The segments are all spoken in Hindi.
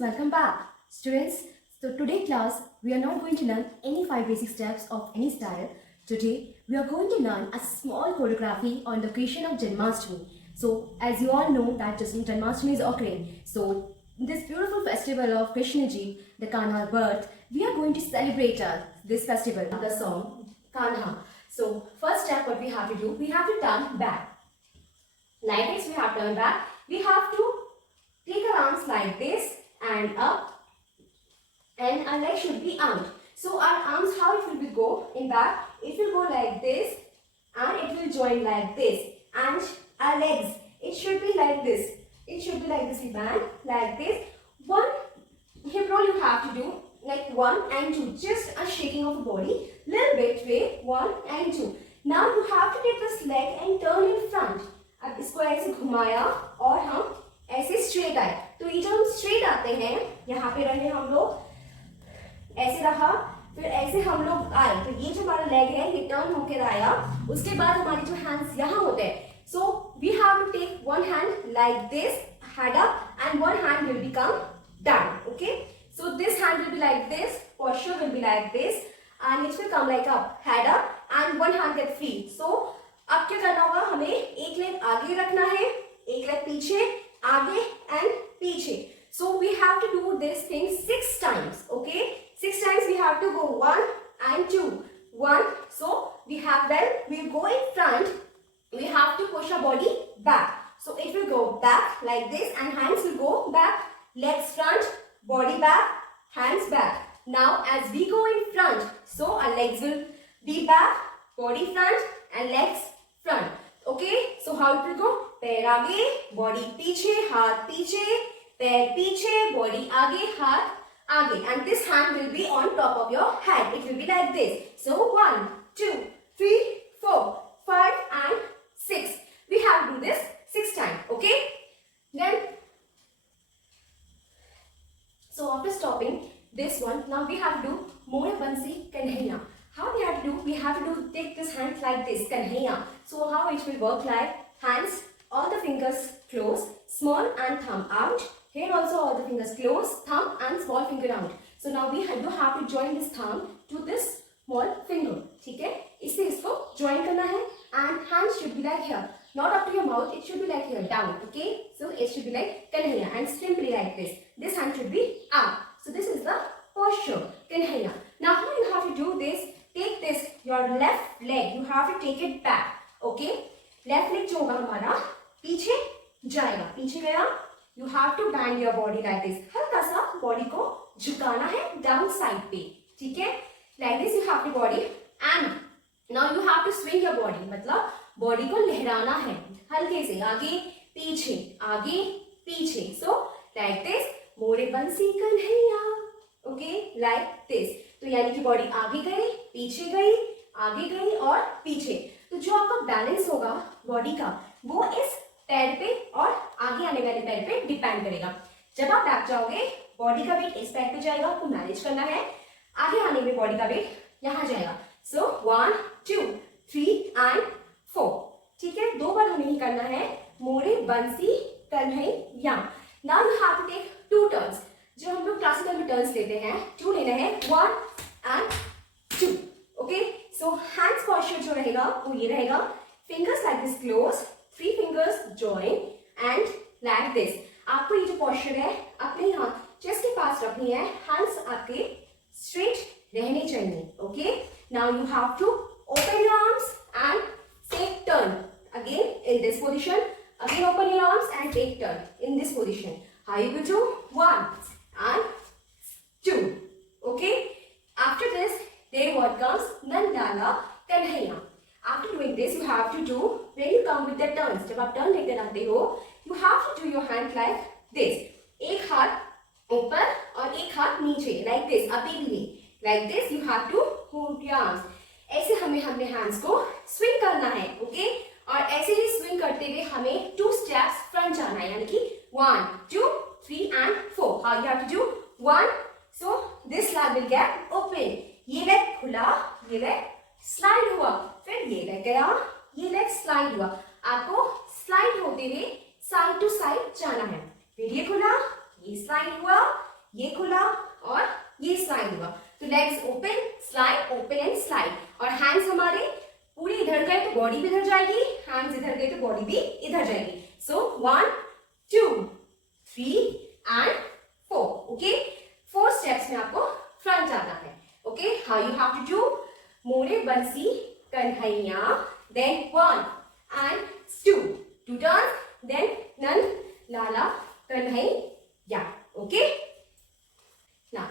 welcome back. Students, so today class, we are not going to learn any 5 basic steps of any style. Today, we are going to learn a small choreography on the occasion of Janmashtami. So, as you all know that Janmashtami is occurring. So, this beautiful festival of Krishna Ji, the Kanha birth, we are going to celebrate this festival, the song Kanha. So, first step what we have to do, we have to turn back. Like this, we have to turn back. We have to take our arms like this and up, and our leg should be out. So our arms, how it will be go in back, it will go like this and it will join like this, and our legs, it should be like this. It should be like this, we bend like this. One hip roll you have to do like 1 and 2, just a shaking of the body, little bit way, 1 and 2. Now you have to take this leg and turn in front. अब इसको ऐसे घुमाया और हम ऐसे स्ट्रेट आए, तो ये जब हम स्ट्रेट आते हैं, यहाँ पे रहे हम लोग, ऐसे रहा, फिर ऐसे हम लोग आए, तो ये जो हमारा लेग है ये टर्न होकर आया. उसके बाद हमारे जो हैंड्स यहाँ होते हैं, so we have to take one hand like this, head up, and one hand will become down. Okay, so this hand will be like this, posture will be like this, and it will come like up, head up, and one hand get free. So अब क्या करना होगा, हमें एक लेग आगे रखना है, एक लेग पीछे, आगे एंड पीछे. So we have to do this thing 6 times. Okay, 6 times we have to go 1 and 2, 1. So we have, when we go in front, we have to push our body back. So it will go back like this, and hands will go back, legs front, body back, hands back. Now as we go in front, so our legs will be back, body front, and legs front. Okay, so how it will go? पैर आगे, body पीछे, हाथ पीछे, पैर पीछे, body आगे, हाथ आगे, and this hand will be on top of your head. It will be like this. So 1, 2, 3, 4, 5, and 6. We have to do this 6 times. Okay. Then, so after stopping this one, now we have to do More Bansi Kanhaiya. How we have to do? We have to do, take this hand like this, Kanhaiya. So how it will work like, hands, all the fingers close, small and thumb out. Here also all the fingers close, thumb and small finger out. So now we have to join this thumb to this small finger. ठीक है? इससे इसको join करना है, and hands should be like here, not up to your mouth. It should be like here, down. Okay? So it should be like Kanhaiya, and simply like this. This hand should be up. So this is the posture, Kanhaiya. Now how you have to do this? Take this, your left leg, you have to take it back. Okay? Left leg जो होगा हमारा पीछे जाएगा, पीछे गया. You have to bend your body like this. हल्का सा बॉडी को झुकाना है डाउन साइड पे. ठीक है? Like this you have to body, and now you have to swing your body. मतलब बॉडी को लहराना है हल्के से, आगे पीछे, आगे पीछे. So like this, मोरे बंसी कन्हैया. Okay, like this. तो यानी कि बॉडी आगे गई, पीछे गई, आगे गई और पीछे. तो जो आपका बैलेंस होगा बॉडी का, वो इस पैर पे और आगे आने वाले पैर पे डिपेंड करेगा. जब आप बैक जाओगे, बॉडी का वेट इस पैर पे जाएगा, आपको मैनेज करना है. आगे आने में बॉडी का वेट यहाँ जाएगा. सो 1, 2, 3 and 4. ठीक है, 2 बार हमें ही करना है. मोरे बंसी Kanhaiya. Now you have to take 2 turns. जो हम लोग क्लासिकल में टर्न्स लेते हैं, 2 लेना है, 1 and 2. Okay, so hands posture जो रहेगा वो ये रहेगा. Fingers like this close, 3 fingers join and like this. आपको ये जो पोस्चर है अपने यहाँ चेस्ट के पास रखनी है. हैंड्स आपके स्ट्रेट रहने चाहिए. Okay, now you have to open your arms and take turn again in this position. Again open your arms and take turn in this position. How you will do? 1 and 2. Okay. After this, then what comes? Nandala Kanhaiya. After doing this, you have to do, when you come with the turns, जब आप turn लेते रहते हो, you have to do your hand like this. एक हाथ ऊपर और एक हाथ नीचे, like this. अभी भी like this, you have to hold your arms. ऐसे हमें अपने hands को swing करना है. Okay. और ऐसे ही swing करते हुए हमें 2 steps front जाना है, यानी कि 1, 2, 3 and 4. How you have to do? 1. So this leg will get open. ये leg खुला, ये leg slide हुआ, फिर ये leg गया, ये leg slide हुआ. आपको slide होते हुए side to side जाना है. फिर ये खुला, ये slide हुआ, ये खुला और ये स्लाइड हुआ। तो लेग्स ओपन एंड स्लाइड। और हैंड्स हमारे पूरे इधर गए तो बॉडी भी इधर जाएगी, हैंड्स इधर गए तो बॉडी भी इधर जाएगी। सो 1 2 3 एंड 4। ओके, 4 स्टेप्स में आपको फ्रंट आना है। Okay, how you have to do? मोरे बंसी Kanhaiya, then 1 and 2 turns, then Nand Lala Kanhaiya. Okay, now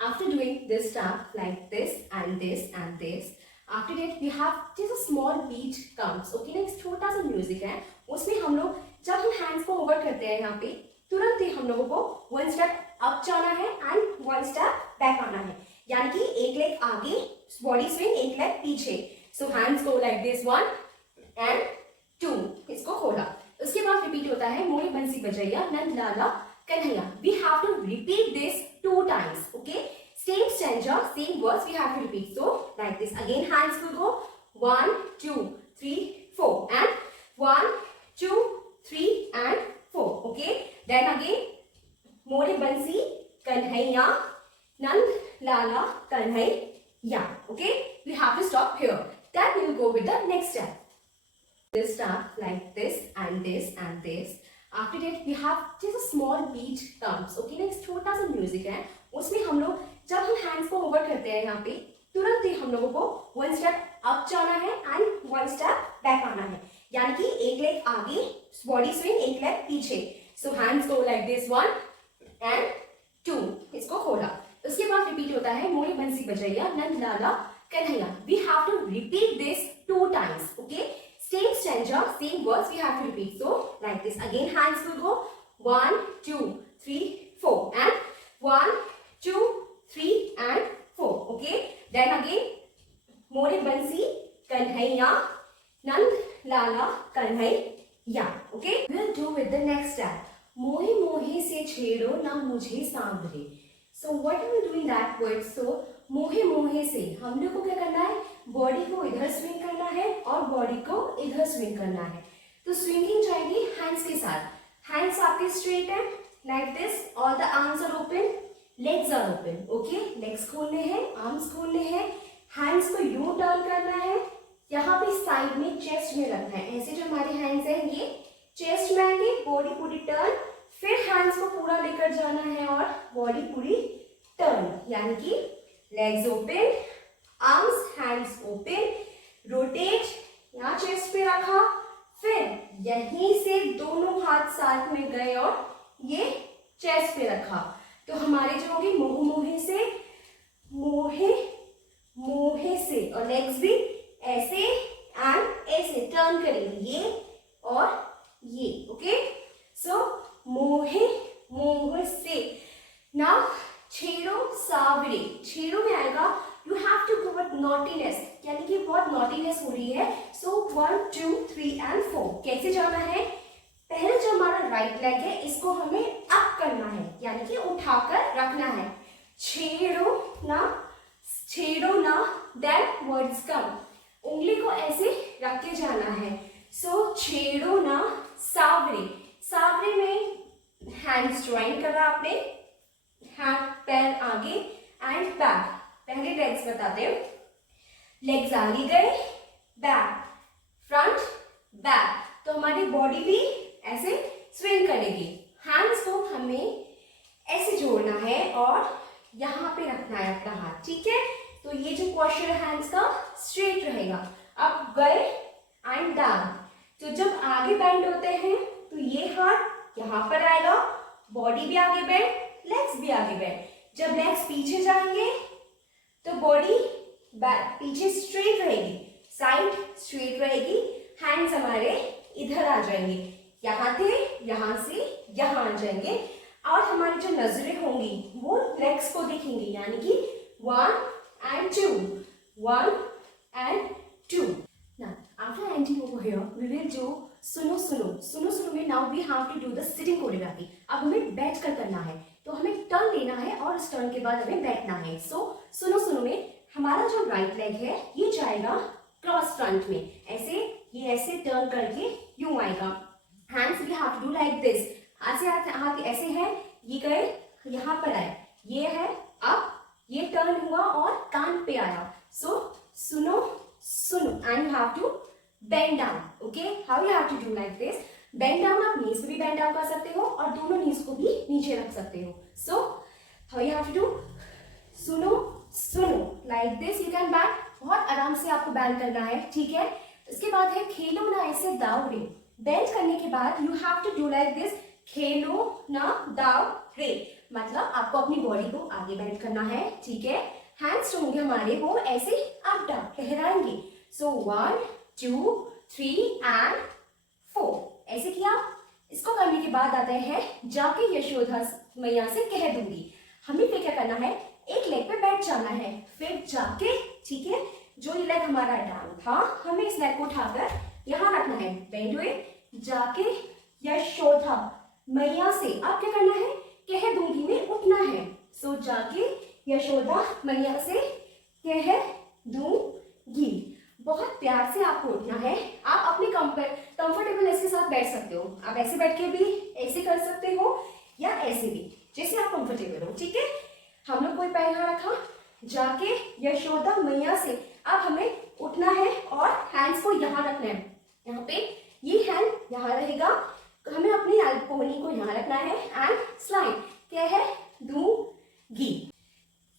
after doing this step like this and this and this, after that we have just a small beat comes. Okay, next छोटा सा म्यूजिक है, उसमें हम लोग जब हम हैंड्स को ओवर करते हैं यहाँ पे तुरंत ही हम लोगों को 1 स्टेप अप जाना है एंड 1 स्टेप बैक आना है, यानी कि एक लेग आगे बॉडी स्विंग, एक लेग पीछे। So hands go like this 1 and 2, इसको खोला। उसके बाद रिपीट होता है मोरे बंसी बजैया नंद लाला Kanhaiya. We have to repeat this 2 times. Okay, same stanza, same words we have to repeat. So like this again, hands will go 1 2 3 4 and 1 2 3 and 4. Okay, then again मोरे बंसी कन्हैया नंद लाला Kanhaiya. Okay, we have to stop here. Then we will go with the next step. This step like this and this and this. After that we have just a small beat comes. Okay, next छोटा सा म्यूजिक है, उसमें हम लोग जब हम हैंड्स को ओवर करते हैं यहाँ पे तुरंत ही हम लोगों को 1 स्टेप अप जाना है एंड 1 स्टेप बैक आना है, यानी कि एक लेग आगे बॉडी स्विंग, एक लेग पीछे। So hands go like this 1 and 2, इसको खोला। उसके बाद रिपीट होता है मोरे बंसी बजैया नंद लाला Kanhaiya. We have to repeat this 2 times. Okay, same stanza, same words we have to repeat. So like this again, hands will go 1 2 3 4 and 1 2 3 and 4. Okay, then again मोरे बंसी कन्हैया नंद लाला Kanhaiya. Okay, we'll do with the next step. मोहे मोहे से छेड़ो ना मुझे Sanwer. So what are we doing that word? So मोहे मोहे से हम लोग को क्या करना है, बॉडी को इधर स्विंग करना है और बॉडी को इधर स्विंग करना है। तो स्विंगिंग जाएगी हैंड्स के साथ। हैंड्स आपके स्ट्रेट है like this, all the arms are open, legs are open. Okay, legs खोलने हैं, आर्म्स खोलने हैं, हैंड्स को यूं टर्न करना है, यहाँ पे साइड में चेस्ट में रखना है। ऐसे जो हमारे हैंड्स हैं ये चेस्ट में आएंगे, बॉडी पूरी टर्न, फिर हैंड्स को पूरा लेकर जाना है और बॉडी पूरी टर्न, यानी कि legs open, arms hands open, rotate, यहाँ चेस्ट पे रखा, फिर यहीं से दोनों हाथ साथ में गए और ये चेस्ट पे रखा। तो हमारे जो होगी मोह मोहे से, मोहे मोहे से, और लेग्स भी ऐसे एंड ऐसे टर्न करेंगे, ये और ये। ओके, सो मोहे मोहे से। नाउ छेड़ो सावरे, छेड़ो में आएगा you have to go with naughtiness, यानी कि बहुत नॉटीनेस हो रही है। सो 1 2 3 एंड 4 कैसे जाना है, पहले जो हमारा राइट लेग है इसको हमें अप करना है, यानी कि उठाकर रखना है। छेड़ो ना देन वर्ड्स कम, उंगली को ऐसे रख के जाना है। सो छेड़ो ना सावरे, सावरे में हैंड्स ज्वाइन करना आपने, हाथ पैर आगे एंड बैक। पहले लेग्स बताते हैं, लेग्स आगे गए, बैक, फ्रंट, बैक, तो हमारी बॉडी भी ऐसे स्विंग करेगी। हैंड्स को हमें ऐसे जोड़ना है और यहाँ पे रखना है अपना हाथ, ठीक है। तो ये जो पोस्चर हैंड्स का स्ट्रेट रहेगा। अब गए एंड डाउन, तो जब आगे बेंड होते हैं तो ये हाथ यहाँ पर आएगा, बॉडी भी आगे बेंड, लेग्स भी आगे बेंड। जब लेग्स पीछे जाएंगे तो बॉडी पीछे स्ट्रेट रहेगी, साइड स्ट्रेट रहेगी, हैंड्स हमारे इधर आ जाएंगे, यहाँ थे यहाँ से यहाँ आ जाएंगे, और हमारी जो नजरें होंगी वो लेग्स को दिखेंगी, यानी कि 1 and 2, 1 and 2. Now after ending over here we will do सुनो सुनो। सुनो सुनो में now we have to do the sitting choreography। अब हमें बैठ कर करना है, तो हमें टर्न लेना है और इस टर्न के बाद हमें बैठना है। सुनो सुनो में हमारा जो राइट लेग है ये जाएगा क्रॉस फ्रंट में, ऐसे ये ऐसे टर्न करके यूं आएगा। Hands we have to do like this, हाथ ऐसे है, ये गए यहाँ पर आए, ये है अब ये टर्न हुआ और कान पे आया, सो सुनो सुनो and you have to bend down. Okay, how you have to do like this, bend down, आप नीज पे भी बेंड डाउन कर सकते हो और दोनों नीज को भी नीचे रख सकते हो। So how you have to do, सुनो सुनो like this, you can bend, बहुत आराम से आपको बैंड करना है, ठीक है। इसके बाद है खेलो ना ऐसे दाव रे, बेंड करने के बाद you have to do like this, खेलो ना दाव रे, मतलब आपको अपनी बॉडी को आगे बेंड करना है, ठीक है। हैंड्स जो होंगे हमारे वो ऐसे अप डाउन लहराएंगे, सो 1 2 3 एंड 4, ऐसे किया। इसको करने के बाद आते हैं जाके यशोदा मैया से कह दूंगी, हमें फिर क्या करना है, एक लेग पे बैठ जाना है, फिर जाके, ठीक है, जो ये लेग हमारा डाउन था हमें इस लेग को उठाकर यहाँ रखना है, बेंड हुए, जाके यशोदा मैया से, आप क्या करना है, कह दूंगी में उठना है, सो जाके यशोदा मैया से कह दूंगी, बहुत प्यार से आपको उठना है। आप अपने कंफर्टेबल के साथ बैठ सकते हो, आप ऐसे बैठ के भी ऐसे कर सकते हो या ऐसे भी, जैसे आप कंफर्टेबल हो, ठीक है। हम लोग कोई पैर यहाँ रखा, जाके यशोदा मैया से अब हमें उठना है और हैंड्स को यहाँ रखना है, यहाँ पे ये हैंड यहाँ रहेगा, हमें अपनी एल्बोनी को यहाँ रखना है एंड स्लाइड कह दूंगी।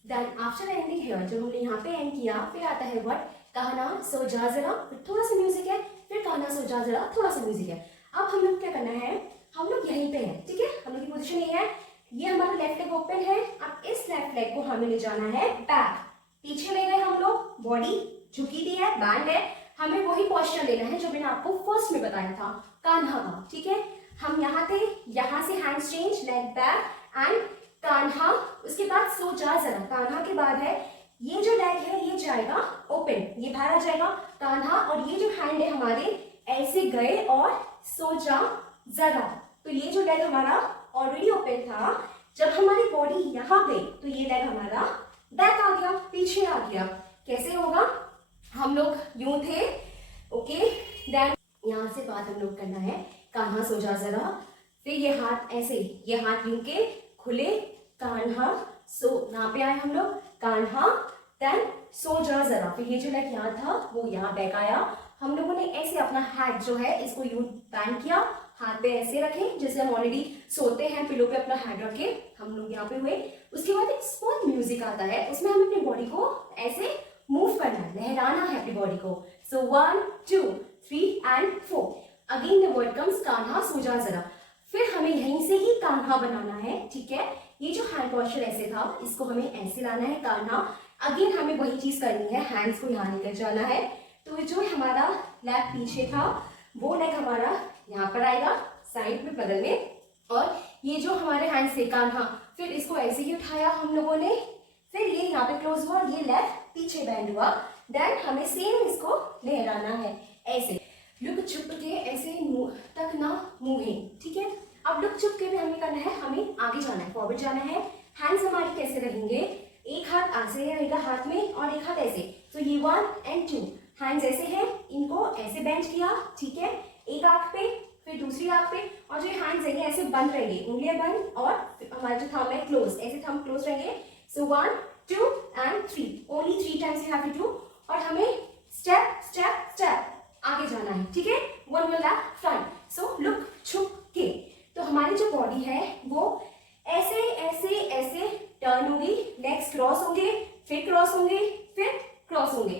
देन आफ्टर एंडिंग हियर, जब हमने यहाँ पे एंड किया, फिर आता है व्हाट, कहना सो जा जरा, फिर थोड़ा सा म्यूजिक है, फिर कहना सो जा जरा, थोड़ा सा म्यूजिक है। अब हम लोग क्या करना है, हम लोग यहीं पे हैं, ठीक है, हम लोग की पोजीशन ये है, ये हमारा लेफ्ट लेग ओपन है, अब इस लेफ्ट लेग को हमें ले जाना है बैक, पीछे ले गए हम लोग, बॉडी झुकी दी है, बैंड है, हमें वही पोस्चर लेना है जो मैंने आपको फर्स्ट में बताया था कान्हा का, ठीक है। हम यहाँ थे, यहाँ से hands change, leg back and Kanha, उसके बाद सो जा जरा, कान्हा के बाद है ये जो लेग है ये जाएगा ओपन, ये बाहर आ जाएगा कान्हा, और ये जो हैंड है हमारे ऐसे गए और सो जा जरा, तो ये जो लेग हमारा ऑलरेडी ओपन था, जब हमारी बॉडी यहाँ गई तो ये लेग हमारा बैक आ गया, पीछे आ गया। कैसे होगा, हम लोग यूं थे, ओके, देन यहाँ से बात हम लोग करना है, कान्हा सो जा जरा, फिर ये हाथ ऐसे, ये हाथ यूं के खुले, कान्हा सो, यहाँ पे आए हम लोग, कान्हा देन सो जा जरा, फिर ये जो लेग यहाँ था वो यहाँ बैक आया, हम लोगों ने ऐसे अपना हैंड जो है इसको यूं बैंड किया, हाथ पे ऐसे रखें जैसे हम ऑलरेडी सोते हैं, पिलो पे अपना हैंड रखे हम लोग यहाँ पे हुए। उसके बाद एक स्मॉल म्यूजिक आता है, उसमें हमें अपनी बॉडी को ऐसे मूव करना है, लहराना है अपनी बॉडी को, so 1 2 3 and 4, again the word comes Kanha so जा जरा, फिर हमें यहीं से ही कान्हा बनाना है, ठीक है। ये जो हैंड पोस्चर ऐसे था इसको हमें ऐसे लाना है कान्हा, अगेन हमें वही चीज करनी है, हैंड्स को यहाँ लेकर जाना है, तो जो हमारा लेग पीछे था वो लेग हमारा यहाँ पर आएगा साइड में बगल में, और ये जो हमारे हैंड से कान्हा, फिर इसको ऐसे ही उठाया हम लोगों ने, फिर ये यहाँ पे क्लोज हुआ, ये लेग पीछे बैंड हुआ, देन हमें सेम इसको लहराना है ऐसे, लुक छुप के ऐसे तक ना मुहे, ठीक है। अब लुक छुप के भी हमें करना है, हमें आगे जाना है, फॉरवर्ड जाना है। हैंड्स हमारे कैसे रहेंगे, एक हाथ ऐसे रहेगा हाथ में और एक हाथ ऐसे, तो ये 1 एंड 2 हैंड्स ऐसे हैं, इनको ऐसे बेंच किया, ठीक है, एक आंख पे फिर दूसरी आंख पे, और जो हैंड्स हैं ऐसे बंद रहेंगे, उंगलियां बंद, और हमारा जो थंब है क्लोज, ऐसे थंब क्लोज रहेंगे, so 1 2 and 3, only 3 times you have to do, और हमें स्टेप स्टेप स्टेप आगे जाना है, ठीक है, one will left front, so look छुप के। तो हमारी जो बॉडी है वो ऐसे ऐसे ऐसे टर्न होगी, लेग्स क्रॉस होंगे, फिर क्रॉस होंगे, फिर क्रॉस होंगे,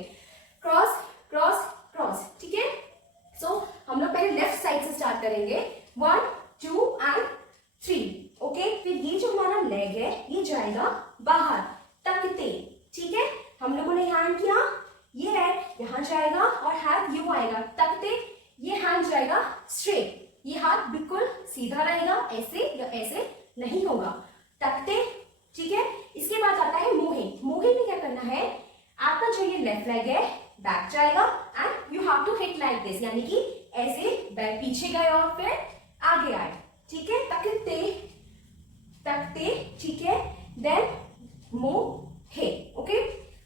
क्रॉस क्रॉस क्रॉस, ठीक है। सो हम लोग पहले लेफ्ट साइड से स्टार्ट करेंगे, 1 2 एंड 3, ओके। फिर ये जो हमारा लेग है ये जाएगा बाहर तकते, ठीक है, हम लोगों ने हैंड किया, ये लेग यहाँ जाएगा और हाथ यूं आएगा तकते, ये हैंड जाएगा स्ट्रेट, ये हाथ बिल्कुल सीधा रहेगा, ऐसे या ऐसे नहीं होगा, तकते, ठीक है। इसके बाद आता है मोहे, मोहे में क्या करना है, आपका जो ये लेफ्ट लेग है बैक जाएगा and you have to hit like this, यानी कि ऐसे बैक पीछे गए और फिर आगे आए, ठीक है, तकते तकते, ठीक है, देन मोहे, ओके।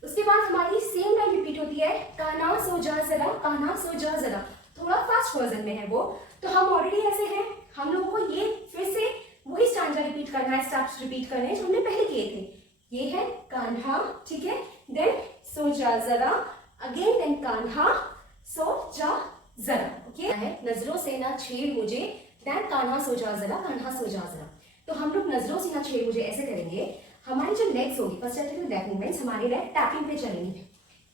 उसके बाद हमारी सेम लाइन रिपीट होती है, कान्हा सो जा जरा, कान्हा सो जा जरा, थोड़ा फास्ट वर्जन में है वो, तो हम ऑलरेडी ऐसे हैं, हम लोगों को ये फिर से वही स्टैंजा रिपीट करना है, स्टेप्स रिपीट करने हैं जो हमने पहले किए थे। ये है कान्हा, ठीक है, देन सो जा जरा, अगेन देन कान्हा सो जा जरा, ओके है। नजरों से ना छेड़ मुझे, देन कान्हा सो जा जरा, कान्हा सो जा जरा। तो हम लोग नजरों से ना छेड़ मुझे ऐसे करेंगे। हमारी जो लेग्स होगी, फर्स्ट लेग मूवमेंट्स हमारी लेग टैपिंग पे चलेंगी,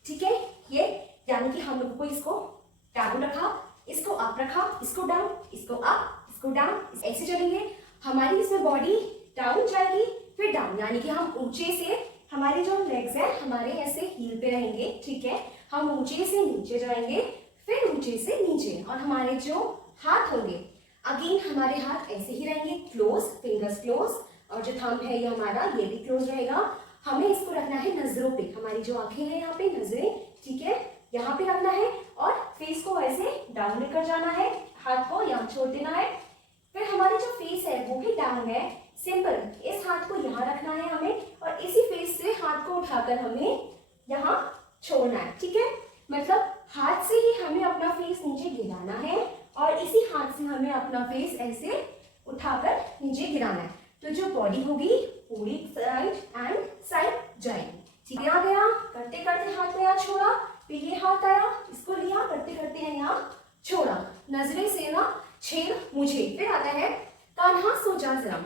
ठीक है। ये यानी कि हम लोग को इसको डाउन रखा, इसको अप रखा, इसको डाउन, इसको अप, इसको डाउन, ऐसे चलेंगे। हमारी इसमें बॉडी डाउन जाएगी फिर डाउन, यानी कि हम ऊंचे से, हमारे जो लेग्स हैं हमारे ऐसे हील पे रहेंगे, ठीक है। हम ऊंचे से नीचे जाएंगे, फिर ऊंचे से नीचे, और हमारे जो हाथ होंगे अगेन हमारे हाथ ऐसे ही रहेंगे, क्लोज, फिंगर्स क्लोज, और जो थंब है ये हमारा ये भी क्लोज रहेगा। हमें इसको रखना है नजरों पे, हमारी जो आंखें हैं यहाँ पे नजरें, ठीक है, यहाँ पे रखना है, और फेस को ऐसे डाउन लेकर जाना है, हाथ को यहाँ छोड़ देना है। फिर हमारी जो फेस है वो भी डाउन है, सिंपल, इस हाथ को यहाँ रखना है हमें, और इसी फेस से हाथ को उठाकर हमें यहाँ छोड़ना है, ठीक है। मतलब हाथ से ही हमें अपना फेस नीचे गिराना है, और इसी हाथ से हमें अपना फेस ऐसे उठाकर नीचे गिराना है। तो जो बॉडी होगी पूरी साइड एंड साइड जाएगी, ठीक है। आ गया, करते करते हाथ में यहाँ छोड़ा, फिर ये हाथ आया, इसको लिया, करते करते यहाँ छोड़ा, नजरें से ना छेड़ मुझे। फिर आता है कान्हा सो जा जरा।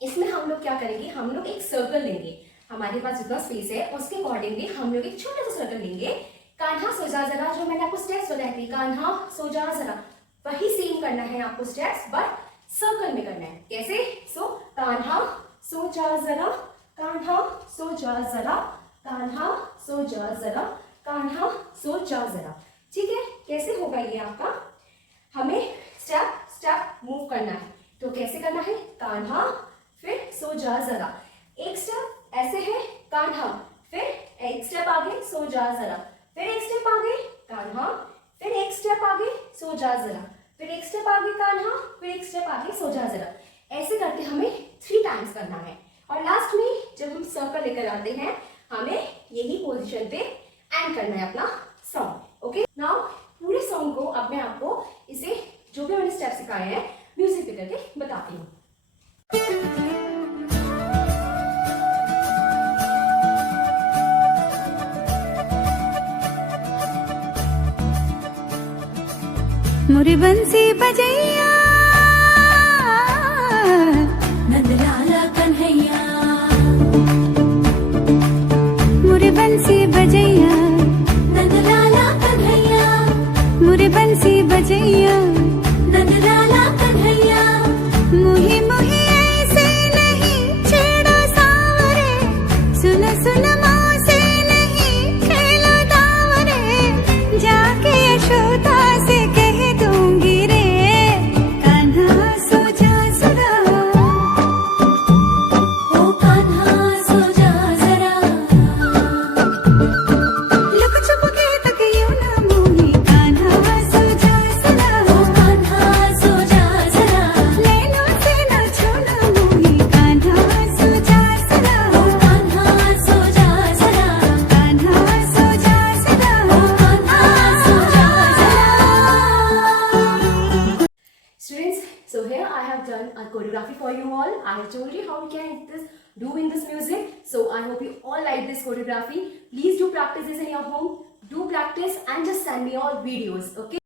इसमें हम लोग क्या करेंगे, हम लोग एक सर्कल लेंगे, हमारे पास जितना स्पेस है उसके अकॉर्डिंगली हम लोग एक छोटा सा सर्कल लेंगे। कान्हा सो जा जरा, जो मैंने आपको स्टेप्स बताए थे, कान्हा सो जा जरा, वही सेम करना है आपको स्टेप्स, बट सर्कल में करना है। कैसे? सो कान्हा सो जा जरा, कान्हा सो जा जरा, कान्हा सो जा जरा, कान्हा सो जा जरा, ठीक है। कैसे होगा ये आपका, हमें स्टेप स्टेप मूव करना है। तो कैसे करना है, कान्हा फिर सो जा जरा, एक स्टेप ऐसे है कान्हा, फिर एक स्टेप आगे सो जा जरा, फिर एक स्टेप आगे कान्हा, फिर एक स्टेप आगे सो जा जरा, फिर एक स्टेप आगे कान्हा, फिर एक स्टेप आगे सो जा जरा। ऐसे करके हमें 3 टाइम्स करना है, और लास्ट में जब हम सर्कल लेकर आते हैं हमें यही पोजीशन पे एंड करना है अपना सॉन्ग, ओके। नाउ पूरे सॉन्ग को अब मैं आपको इसे जो भी मैंने स्टेप सिखाए हैं म्यूजिक पे करके बताती हूँ। मुरी बंसी बजैया नंदलाला कन्हैया, मुरी बंसी बजैया नंदलाला कन्हैया, मुरी बंसी बजैया नंदलाला कन्हैया। मुही मुही ऐसे नहीं छेड़ो सावरे, सुन सुन माँ से नहीं खेलो दावरे, जाके यशोदा से कह दूंगी रे, कान्हा सो जा जरा, ओ कान्हा सो जा जरा, लुक छुप के तक यूं ना मोही, कान्हा सो जा जरा, ओ कान्हा सो जा जरा, नैनों से ना छोड़ना मोही, कान्हा सो जा जरा, ओ कान्हा सो जा जरा, कान्हा सो जा जरा, ओ कान्हा सो जा जरा। Students, so here I have done a choreography for you all. I have told you how you can do in this music. So I hope you all like this choreography. Please do practice this in your home. Do practice and just send me all videos, okay?